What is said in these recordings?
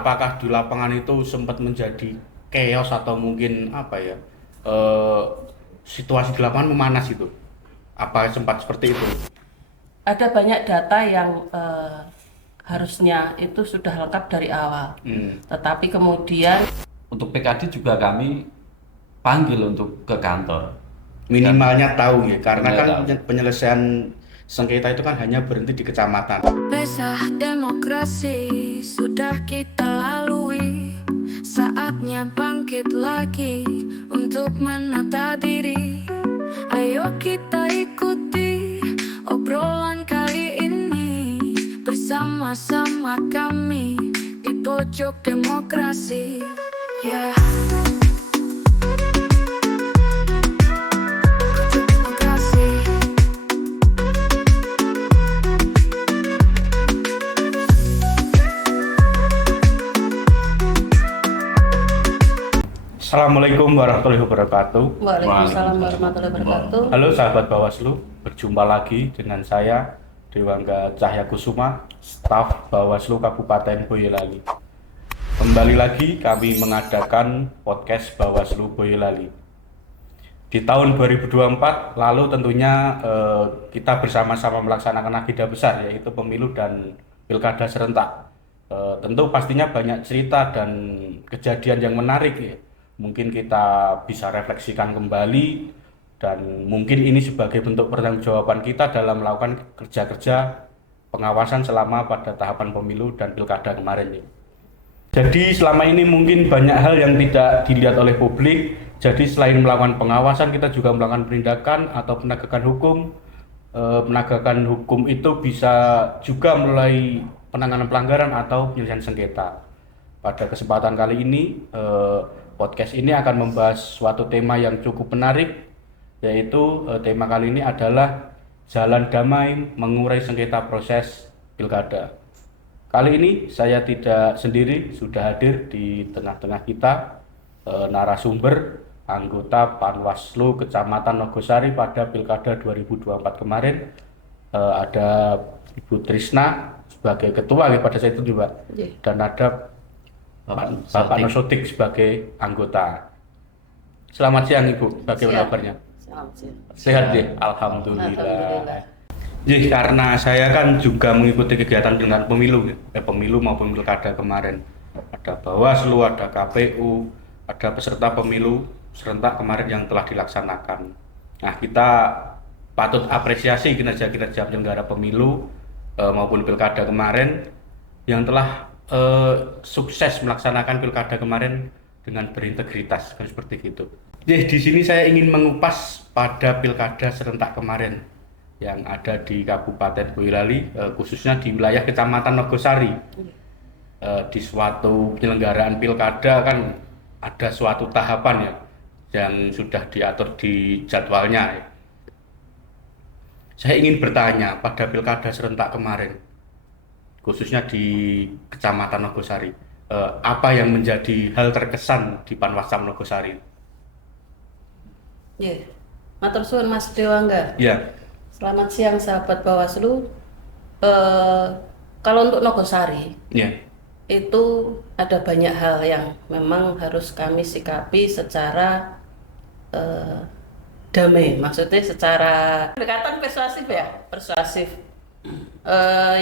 Apakah di lapangan itu sempat menjadi chaos atau mungkin apa ya? eh, Situasi di lapangan memanas itu? Apa sempat seperti itu? Ada banyak data yang harusnya itu sudah lengkap dari awal. Hmm. Tetapi kemudian Untuk PKD juga kami panggil untuk ke kantor. Minimalnya tahu ya, karena Minimal kan tahu. penyelesaian sengketa itu kan hanya berhenti di kecamatan. Pesta demokrasi sudah kita lalui. Saatnya bangkit lagi untuk menata diri. Ayo kita ikuti obrolan kali ini. Bersama-sama kami di pojok demokrasi. Yeah. Pojok demokrasi. Assalamualaikum warahmatullahi wabarakatuh. Waalaikumsalam warahmatullahi wabarakatuh. Halo sahabat Bawaslu, berjumpa lagi dengan saya Dewangga Cahya Kusuma, staf Bawaslu Kabupaten Boyolali. Kembali lagi kami mengadakan podcast Bawaslu Boyolali. Di tahun 2024 lalu tentunya kita bersama-sama melaksanakan agenda besar, yaitu pemilu dan pilkada serentak. Tentu pastinya banyak cerita dan kejadian yang menarik ya. Mungkin kita bisa refleksikan kembali dan mungkin ini sebagai bentuk pertanggungjawaban kita dalam melakukan kerja-kerja pengawasan selama pada tahapan pemilu dan pilkada kemarin ya. Jadi selama ini mungkin banyak hal yang tidak dilihat oleh publik. Jadi selain melakukan pengawasan, kita juga melakukan penindakan atau penegakan hukum. Penegakan hukum itu bisa juga melalui penanganan pelanggaran atau penyelesaian sengketa. Pada kesempatan kali ini, podcast ini akan membahas suatu tema yang cukup menarik, yaitu tema kali ini adalah jalan damai mengurai sengketa proses pilkada. Kali ini saya tidak sendiri, sudah hadir di tengah-tengah kita narasumber anggota Panwaslu Kecamatan Nogosari pada Pilkada 2024 kemarin. Ada Ibu Trisna sebagai ketua pada saat itu juga, dan ada Bapak Nosotik sebagai anggota. Selamat siang Ibu, bagaimana kabarnya? Selamat siang. Sehat ya? Alhamdulillah. Alhamdulillah. Jadi karena saya kan juga mengikuti kegiatan dengan pemilu maupun pilkada kemarin. Ada Bawaslu, ada KPU, ada peserta pemilu serentak kemarin yang telah dilaksanakan. Nah, kita patut apresiasi kinerja-kinerja penyelenggara pemilu maupun pilkada kemarin yang telah sukses melaksanakan pilkada kemarin dengan berintegritas, kan seperti itu. Jadi di sini saya ingin mengupas pada pilkada serentak kemarin yang ada di Kabupaten Boyolali, khususnya di wilayah Kecamatan Nogosari. Di suatu penyelenggaraan pilkada kan ada suatu tahapan ya yang sudah diatur di jadwalnya. Saya ingin bertanya pada pilkada serentak kemarin, khususnya di Kecamatan Nogosari, apa yang menjadi hal terkesan di Panwascam Nogosari? Ya, matur suwun Mas Dewangga. Ya, Selamat siang sahabat Bawaslu. Kalau untuk Nogosari ya, itu ada banyak hal yang memang harus kami sikapi secara damai, maksudnya secara pendekatan persuasif ya, persuasif.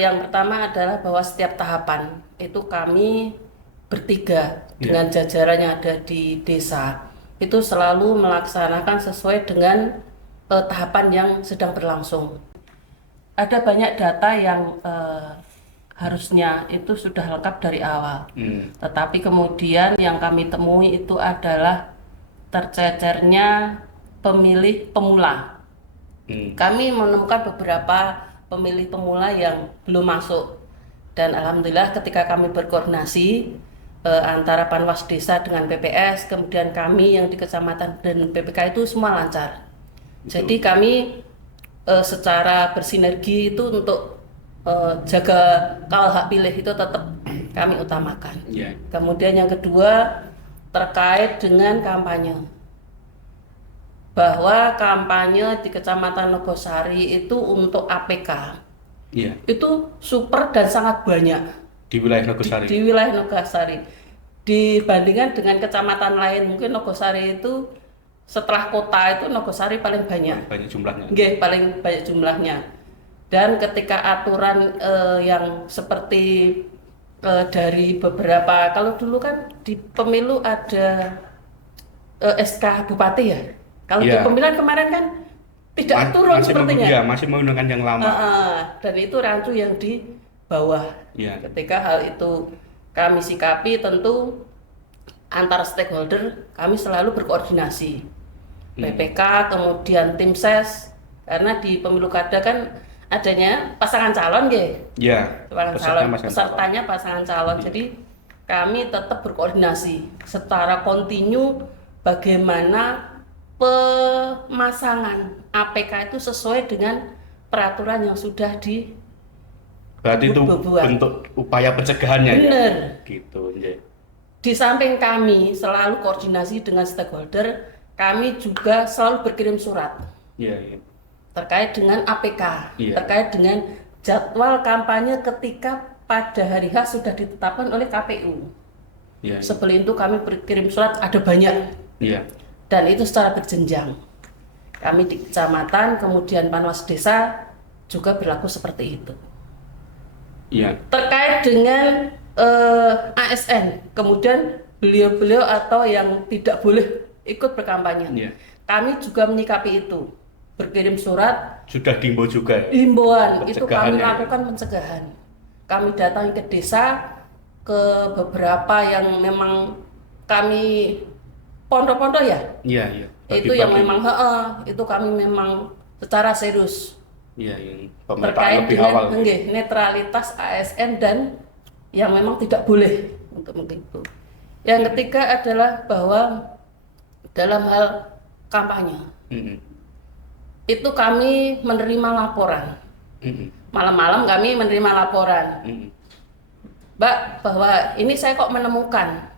Yang pertama adalah bahwa setiap tahapan itu kami bertiga dengan jajaran yang ada di desa itu selalu melaksanakan sesuai dengan tahapan yang sedang berlangsung. Ada banyak data yang harusnya itu sudah lengkap dari awal. Tetapi kemudian yang kami temui itu adalah tercecernya pemilih pemula. Kami menemukan beberapa pemilih pemula yang belum masuk. Dan alhamdulillah ketika kami berkoordinasi antara Panwas Desa dengan PPS, kemudian kami yang di kecamatan dan PPK itu semua lancar. Jadi kami secara bersinergi itu untuk jaga kawal hak pilih itu tetap kami utamakan. Kemudian yang kedua terkait dengan kampanye, bahwa kampanye di Kecamatan Nogosari itu untuk APK itu super dan sangat banyak. Di wilayah Nogosari. Di wilayah Nogosari. Dibandingkan dengan kecamatan lain, mungkin Nogosari itu setelah kota itu Nogosari paling banyak. Banyak jumlahnya. Nggih, paling banyak jumlahnya. Dan ketika aturan yang seperti dari beberapa, kalau dulu kan di pemilu ada SK Bupati ya. Kalau di Iya. pemilihan kemarin kan tidak turun sepertinya. Masih menggunakan yang lama. Dan itu rancu yang di bawah. Iya. Ketika hal itu kami sikapi, tentu antar stakeholder kami selalu berkoordinasi. PPK, kemudian tim ses, karena di pemilu kada kan adanya pasangan calon Iya. pesertanya pasangan calon. Jadi kami tetap berkoordinasi secara kontinu bagaimana pemasangan APK itu sesuai dengan peraturan yang sudah Berarti itu Buat. bentuk upaya pencegahannya Bener. ya. Gitu, nggih. Di samping kami selalu koordinasi dengan stakeholder, kami juga selalu berkirim surat Iya, iya. terkait dengan APK, Iya. terkait dengan jadwal kampanye ketika pada hari H sudah ditetapkan oleh KPU. Iya. Sebelum itu kami berkirim surat ada banyak, Iya. dan itu secara berjenjang. Kami di kecamatan, kemudian Panwas Desa juga berlaku seperti itu. Iya. Terkait dengan ASN, kemudian beliau-beliau atau yang tidak boleh ikut berkampanye, Iya. kami juga menyikapi itu, berkirim surat Sudah diimbau juga ya. himbauan, itu kami Pencegahannya ya. lakukan pencegahan. Kami datangi ke desa, ke beberapa yang memang kami pondok-pondok ya, Iya, iya. itu yang memang itu kami memang secara serius Iya, yang pemetaan terkait lebih dengan awal. netralitas ASN dan yang memang tidak boleh untuk begitu. Yang ketiga adalah bahwa dalam hal kampanye Mm-mm. itu kami menerima laporan. Mm-mm. Malam-malam kami menerima laporan, Mm-mm. Mbak, bahwa ini saya kok menemukan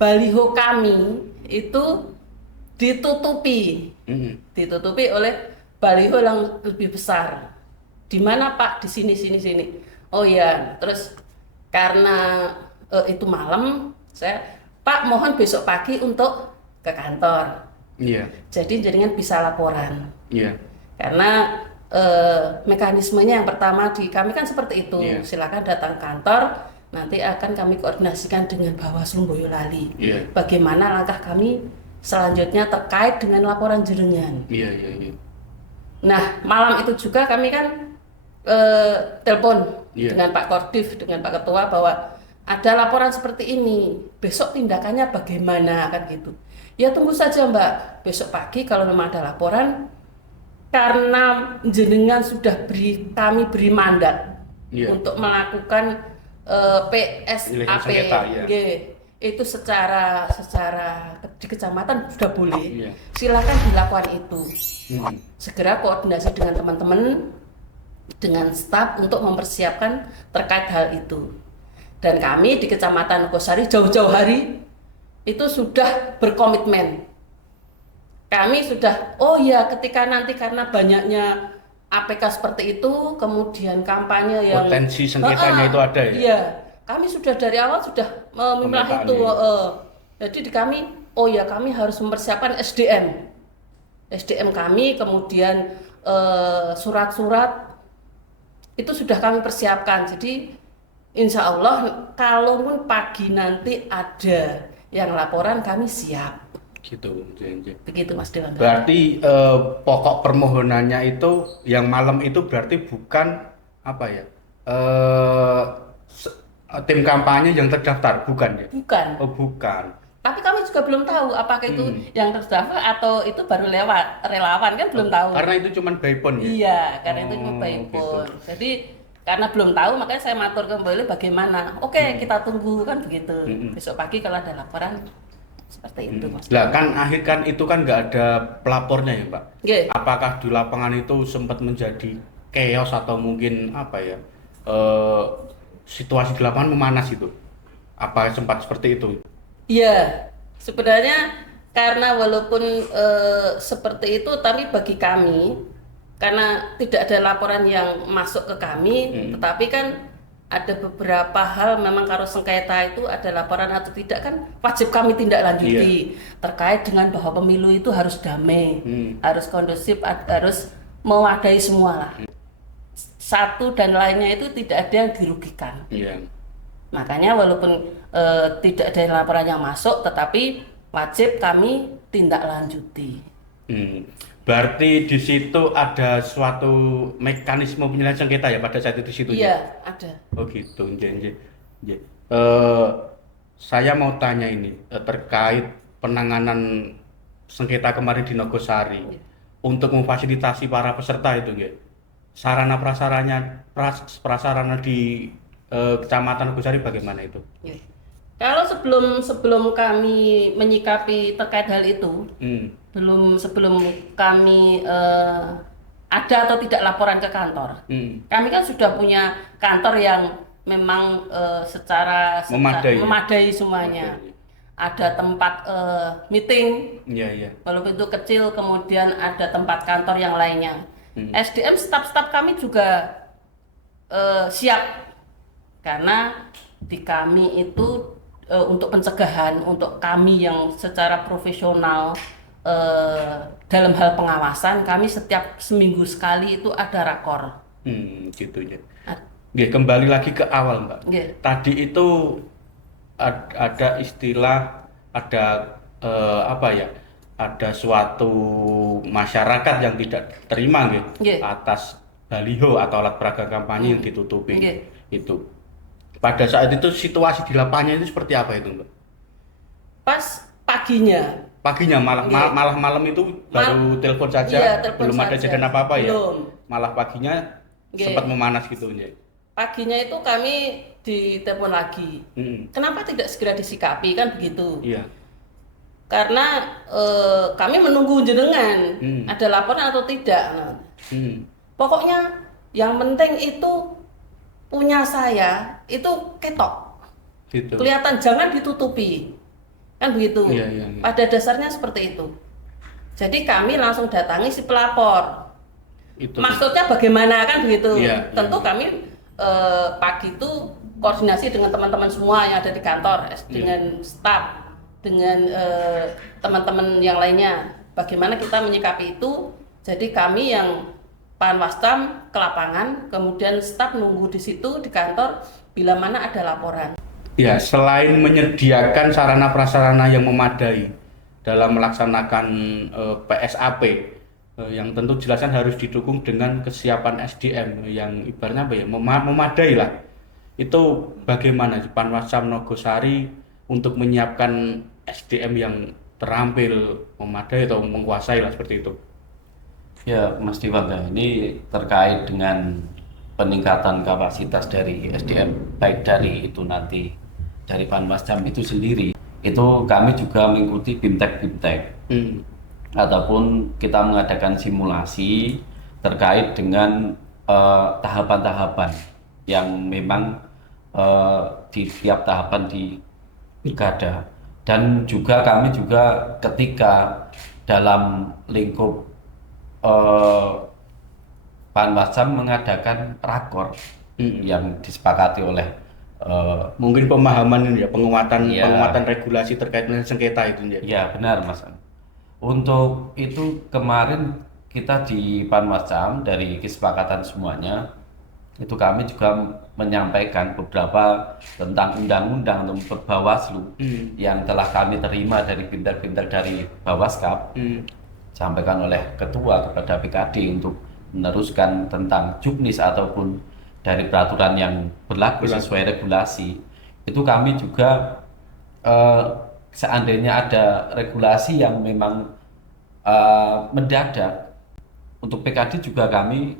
baliho kami itu ditutupi Mm-mm. oleh baliho yang lebih besar. Di mana Pak? Di sini. Oh ya, terus karena itu malam, saya Pak mohon besok pagi untuk ke kantor. Iya. Jadi jaringan bisa laporan. Iya. Karena mekanismenya yang pertama di kami kan seperti itu. Iya. Silakan datang kantor, nanti akan kami koordinasikan dengan Bawaslu Boyolali. Iya. Bagaimana langkah kami selanjutnya terkait dengan laporan jaringan. Iya, iya, iya. Nah, malam itu juga kami kan telepon Iya. dengan Pak Kordif, dengan Pak Ketua bahwa ada laporan seperti ini. Besok tindakannya bagaimana kan gitu. Ya tunggu saja Mbak. Besok pagi kalau memang ada laporan, karena jenengan sudah kami beri mandat Iya. untuk melakukan Penyelesaian PSAP. sengketa, iya. Nggih. Itu secara di kecamatan sudah boleh. Iya. Silakan dilakukan itu. Mm-mm. Segera koordinasi dengan teman-teman, dengan staf untuk mempersiapkan terkait hal itu. Dan kami di Kecamatan Nogosari jauh-jauh hari itu sudah berkomitmen. Kami sudah, oh ya ketika nanti karena banyaknya APK seperti itu, kemudian kampanye yang Potensi sengketanya itu ada ya? Iya, kami sudah dari awal sudah memilah itu. Jadi di kami, oh ya kami harus mempersiapkan SDM kami, kemudian surat-surat itu sudah kami persiapkan. Jadi insya Allah kalaupun pagi nanti ada yang laporan kami siap. Gitu. Iya. Begitu Mas Dewangga. Berarti pokok permohonannya itu yang malam itu berarti bukan apa ya? Tim kampanye yang terdaftar, bukan ya? Bukan. Oh, bukan. Tapi kami juga belum tahu apakah itu yang terdaftar atau itu baru lewat relawan kan belum tahu. Karena itu cuma by phone ya? Iya, karena itu cuma by gitu. phone. Jadi karena belum tahu makanya saya matur kembali bagaimana. Oke, kita tunggu kan begitu. Besok pagi kalau ada laporan seperti itu Mas. Lah kan akhir kan itu kan nggak ada pelapornya ya Pak? Nggih. Apakah di lapangan itu sempat menjadi chaos atau mungkin apa ya? Situasi di lapangan memanas itu? Apa sempat seperti itu? Iya, sebenarnya karena walaupun seperti itu, tapi bagi kami karena tidak ada laporan yang masuk ke kami, tetapi kan ada beberapa hal memang kalau sengketa itu ada laporan atau tidak kan wajib kami tindak lanjuti terkait dengan bahwa pemilu itu harus damai, harus kondusif, harus mewadai semua lah. Satu dan lainnya itu tidak ada yang dirugikan. Makanya walaupun tidak ada laporan yang masuk, tetapi wajib kami tindak lanjuti. Berarti di situ ada suatu mekanisme penyelesaian sengketa ya pada saat itu di situ? Iya, ada. Oh gitu, saya mau tanya ini terkait penanganan sengketa kemarin di Nogosari untuk memfasilitasi para peserta itu, sarana prasarana di Kecamatan Nogosari bagaimana itu? Kalau sebelum kami menyikapi terkait hal itu, sebelum kami ada atau tidak laporan ke kantor, kami kan sudah punya kantor yang memang secara memadai semuanya. Ada tempat meeting, walaupun itu kecil, kemudian ada tempat kantor yang lainnya. SDM staf-staf kami juga siap, karena di kami itu untuk pencegahan, untuk kami yang secara profesional dalam hal pengawasan, kami setiap seminggu sekali itu ada rakor. Gitu ya. Kembali lagi ke awal, Mbak. Tadi itu ada istilah, ada ada suatu masyarakat yang tidak terima atas baliho atau alat peraga kampanye yang ditutupi itu. Pada saat itu situasi di lapangan itu seperti apa itu, Mbak? Pas paginya malah malam itu baru telepon saja, belum ada jadian apa-apa ya. Malah paginya sempat memanas gitu ya. Paginya itu kami ditelepon lagi. Kenapa tidak segera disikapi, kan begitu? Iya. Karena kami menunggu jenengan ada laporan atau tidak. Pokoknya yang penting itu punya saya itu ketok, kelihatan, jangan ditutupi, kan begitu. Pada dasarnya seperti itu. Jadi kami langsung datangi si pelapor. Maksudnya bagaimana, kan begitu. Tentu kami pagi itu koordinasi dengan teman-teman semua yang ada di kantor, dengan staf, dengan teman-teman yang lainnya. Bagaimana kita menyikapi itu? Jadi kami yang Panwascam ke lapangan, kemudian staf nunggu di situ di kantor bila mana ada laporan. Ya, selain menyediakan sarana prasarana yang memadai dalam melaksanakan PSAP, yang tentu jelasan harus didukung dengan kesiapan SDM yang ibaratnya memadai lah. Itu bagaimana Panwascam Nogosari untuk menyiapkan SDM yang terampil, memadai atau menguasai lah seperti itu? Ya, Mas Diwangga, ini terkait dengan peningkatan kapasitas dari SDM, baik dari itu nanti dari Panwascam itu sendiri, itu kami juga mengikuti BIMTEK ataupun kita mengadakan simulasi terkait dengan tahapan-tahapan yang memang di tiap tahapan di pilkada, dan juga kami juga ketika dalam lingkup Panwascam mengadakan rakor yang disepakati oleh mungkin pemahaman ini ya, penguatan regulasi terkait dengan sengketa itu ya. Ya, benar, Mas. Untuk itu kemarin kita di Panwascam dari kesepakatan semuanya itu kami juga menyampaikan beberapa tentang undang-undang untuk Bawaslu yang telah kami terima dari pinter-pinter dari Bawaskap, sampaikan oleh ketua kepada PKD untuk meneruskan tentang juknis ataupun dari peraturan yang berlaku sesuai regulasi. Itu kami juga seandainya ada regulasi yang memang mendadak, untuk PKD juga kami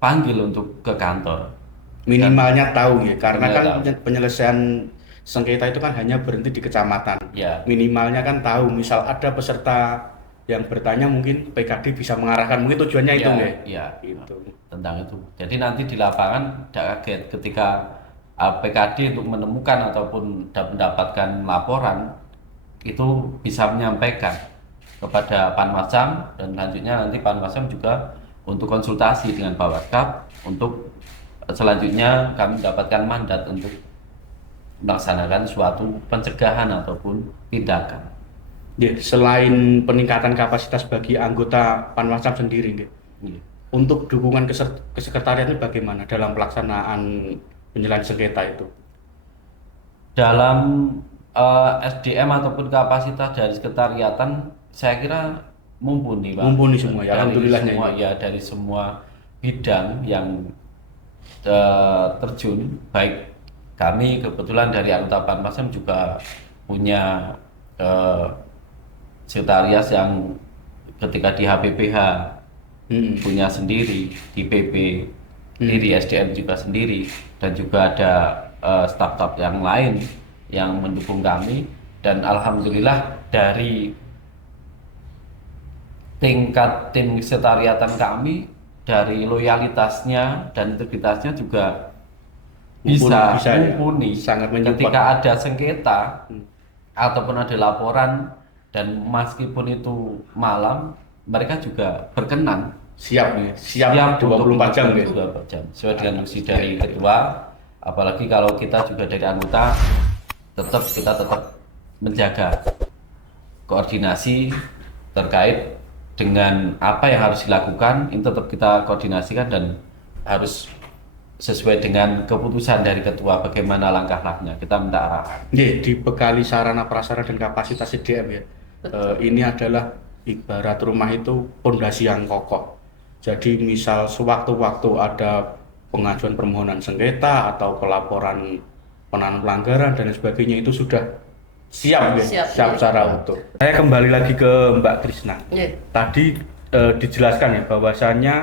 panggil untuk ke kantor. Minimalnya tahu ya, karena kan penyelesaian sengketa itu kan hanya berhenti di kecamatan. Minimalnya kan tahu, misal ada peserta yang bertanya, mungkin PKD bisa mengarahkan, mungkin tujuannya itu itu tentang itu. Jadi nanti di lapangan tidak kaget ketika PKD untuk menemukan ataupun mendapatkan laporan itu bisa menyampaikan kepada Panwascam, dan selanjutnya nanti Panwascam juga untuk konsultasi dengan Bawaskap untuk selanjutnya kami mendapatkan mandat untuk melaksanakan suatu pencegahan ataupun tindakan. Ya, selain peningkatan kapasitas bagi anggota Panwascam sendiri, nggih, Iya. untuk dukungan kesekretariat ini bagaimana dalam pelaksanaan penyelesaian sengketa itu? Dalam SDM ataupun kapasitas dari sekretariatan, saya kira mumpuni, Pak. Mumpuni semua, ya, Dari alhamdulillahnya semua, ini. ya, dari semua bidang yang terjun, baik kami kebetulan dari anggota Panwascam juga punya sekretariat yang ketika di HPPH punya sendiri, di PP sendiri, SDM juga sendiri, dan juga ada staf-staf yang lain yang mendukung kami. Dan alhamdulillah dari tingkat tim sekretariatan kami, dari loyalitasnya dan integritasnya juga bisa ya. mumpuni. Sangat menyupport. Ketika ada sengketa ataupun ada laporan, dan meskipun itu malam, mereka juga berkenan Siap nih, siap 24 jam ya. 24 jam sesuai dengan fungsi dari ketua. Apalagi kalau kita juga dari anggota, kita tetap menjaga koordinasi terkait dengan apa yang harus dilakukan. Ini tetap kita koordinasikan dan harus sesuai dengan keputusan dari ketua bagaimana langkah-langkahnya. Kita minta arahan. Nggih, dibekali sarana prasarana dan kapasitas SDM ya. Ini adalah ibarat rumah itu pondasi yang kokoh. Jadi misal sewaktu-waktu ada pengajuan permohonan sengketa atau pelaporan penanganan pelanggaran dan sebagainya, itu sudah siap ya, siap secara utuh. Saya kembali lagi ke Mbak Krisna. Tadi dijelaskan ya bahwasannya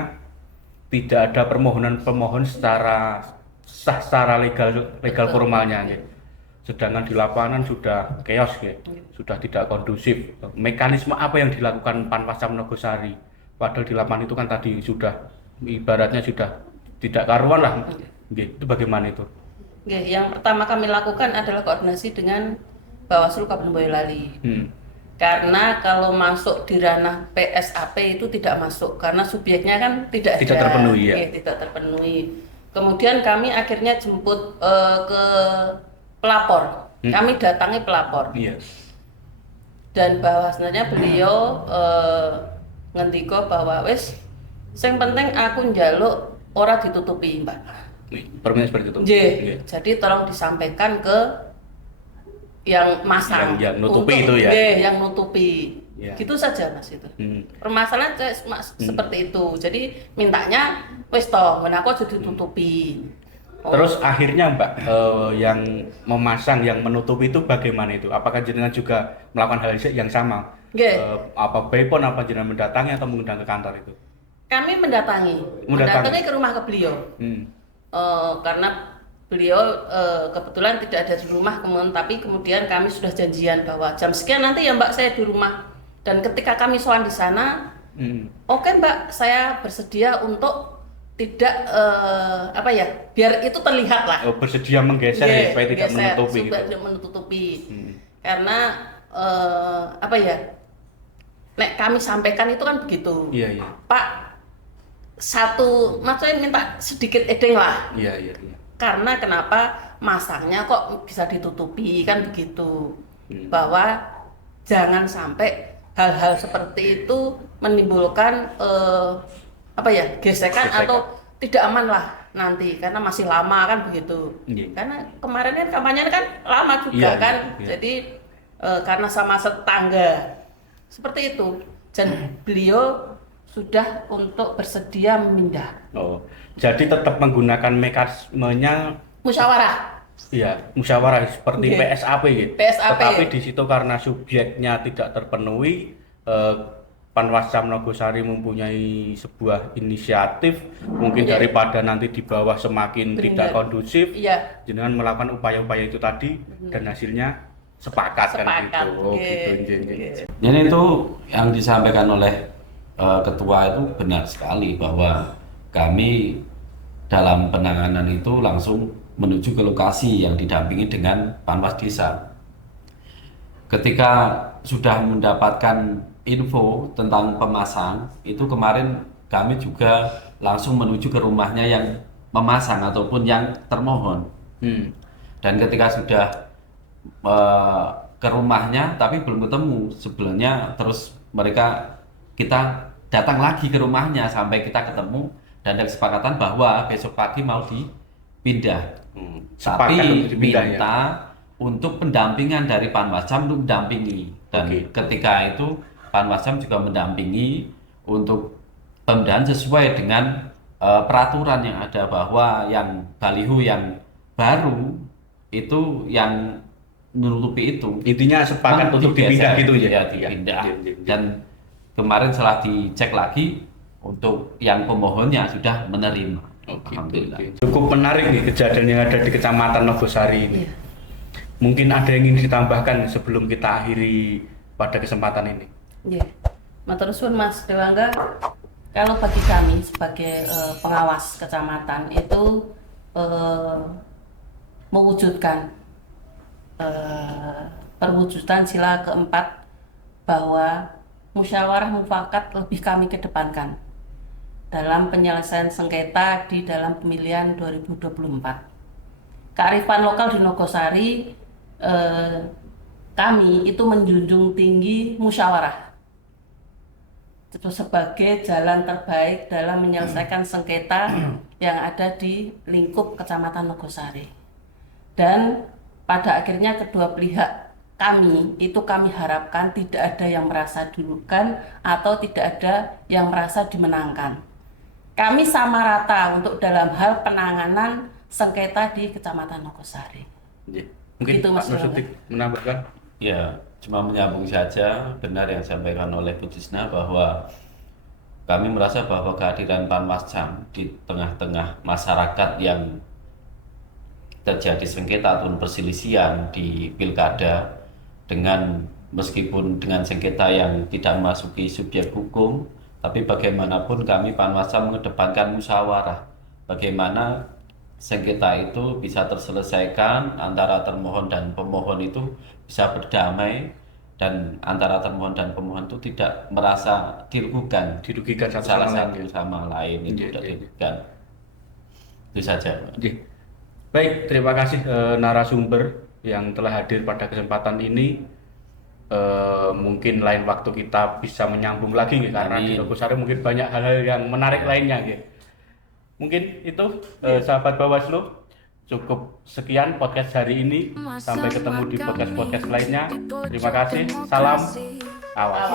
tidak ada permohonan secara sah, secara legal formalnya ya. Sedangkan di lapangan sudah chaos ya, sudah tidak kondusif. Mekanisme apa yang dilakukan Panwascam Nogosari? Padahal di lapangan itu kan tadi sudah ibaratnya sudah tidak karuan lah. Itu bagaimana itu? Yang pertama kami lakukan adalah koordinasi dengan Bawaslu Kabupaten Boyolali. Karena kalau masuk di ranah PSAP itu tidak masuk karena subjeknya kan tidak terpenuhi ya. Tidak terpenuhi. Kemudian kami akhirnya jemput ke pelapor. Kami datangi pelapor. Iya. Dan bahwasannya beliau ngendiko bahwa wis sing penting aku njaluk ora ditutupi, Mbak. Permintaan seperti itu. Iya. Jadi tolong disampaikan ke yang masang, yang nutupi itu ya. Yang nutupi. Ya. Gitu saja Mas itu. Permasalahan seperti itu. Jadi mintanya wis toh, men aku aja ditutupi. Terus akhirnya Mbak, yang memasang, yang menutupi itu bagaimana itu? Apakah jenengan juga melakukan hal yang sama? Apa bypon, apa jenengan mendatangi atau mengundang ke kantor itu? Kami mendatangi ke rumah ke beliau. Karena beliau kebetulan tidak ada di rumah, tapi kemudian kami sudah janjian bahwa jam sekian nanti ya Mbak saya di rumah. Dan ketika kami sowan di sana, oke Mbak, saya bersedia untuk tidak biar itu terlihat lah. Bersedia menggeser ya, supaya tidak menutupi. Tidak menutupi. Karena nek kami sampaikan itu kan begitu. Iya. Pak, maksudnya minta sedikit edeng lah. Iya. Karena kenapa masangnya kok bisa ditutupi kan begitu. Bahwa jangan sampai hal-hal seperti itu menimbulkan gesekan atau tidak aman lah nanti karena masih lama kan begitu. Karena kemarin kan kampanye kan lama juga kan. Jadi karena sama tetangga seperti itu, dan beliau sudah untuk bersedia memindah. Jadi tetap menggunakan mekanismenya musyawarah. Iya, musyawarah seperti PSAP ya. Tetapi di situ karena subjeknya tidak terpenuhi, Panwascam Nogosari mempunyai sebuah inisiatif, mungkin daripada nanti di bawah semakin tidak kondusif, jenengan melakukan upaya-upaya itu tadi dan hasilnya sepakat. Kan gitu. Gitu. Jadi itu yang disampaikan oleh ketua itu benar sekali bahwa kami dalam penanganan itu langsung menuju ke lokasi yang didampingi dengan Panwas Desa. Ketika sudah mendapatkan info tentang pemasang, itu kemarin kami juga langsung menuju ke rumahnya yang memasang ataupun yang termohon. Dan ketika sudah ke rumahnya tapi belum ketemu sebelumnya, terus kita datang lagi ke rumahnya sampai kita ketemu dan ada kesepakatan bahwa besok pagi mau dipindah. Sepakat Tapi untuk dipindah, minta untuk pendampingan dari Panwascam untuk mendampingi, dan ketika itu Panwascam juga mendampingi untuk pemindahan sesuai dengan peraturan yang ada, bahwa yang baliho yang baru itu yang menutupi itu Intinya sepakat untuk dipindah gitu ya. dipindah. Dan kemarin setelah dicek lagi untuk yang pemohonnya sudah menerima. Alhamdulillah. Cukup menarik nih kejadian yang ada di Kecamatan Nogosari ini. Mungkin ada yang ingin ditambahkan sebelum kita akhiri pada kesempatan ini. Iya. Matur suwun Mas Dewangga. Kalau bagi kami sebagai pengawas kecamatan itu mewujudkan perwujudan sila keempat, bahwa musyawarah mufakat lebih kami kedepankan dalam penyelesaian sengketa di dalam pemilihan 2024. Kearifan lokal di Nogosari, kami itu menjunjung tinggi musyawarah sebagai jalan terbaik dalam menyelesaikan sengketa yang ada di lingkup Kecamatan Nogosari. Dan pada akhirnya kedua pihak kami harapkan tidak ada yang merasa dirugikan atau tidak ada yang merasa dimenangkan. Kami sama rata untuk dalam hal penanganan sengketa di Kecamatan Nogosari. Mungkin Gitu, Pak Mas Nursutik menambahkan. Ya, cuma menyambung saja, benar yang disampaikan oleh Bu Tisna bahwa kami merasa bahwa kehadiran Panwascam di tengah-tengah masyarakat yang terjadi sengketa ataupun perselisihan di pilkada, meskipun dengan sengketa yang tidak memasuki subjek hukum, tapi bagaimanapun kami Panwascam mengedepankan musyawarah. Bagaimana sengketa itu bisa terselesaikan antara termohon dan pemohon itu bisa berdamai, dan antara termohon dan pemohon itu tidak merasa dirugikan Satu salah sama satu lain. sama lain itu tidak dirugikan. Itu saja, Pak. Baik, terima kasih narasumber yang telah hadir pada kesempatan ini. Mungkin lain waktu kita bisa menyambung lagi karena di Nogosari mungkin banyak hal-hal yang menarik lainnya. Mungkin itu sahabat Bawaslu, cukup sekian podcast hari ini. Sampai ketemu di podcast-podcast lainnya. Terima kasih. Salam. Awas.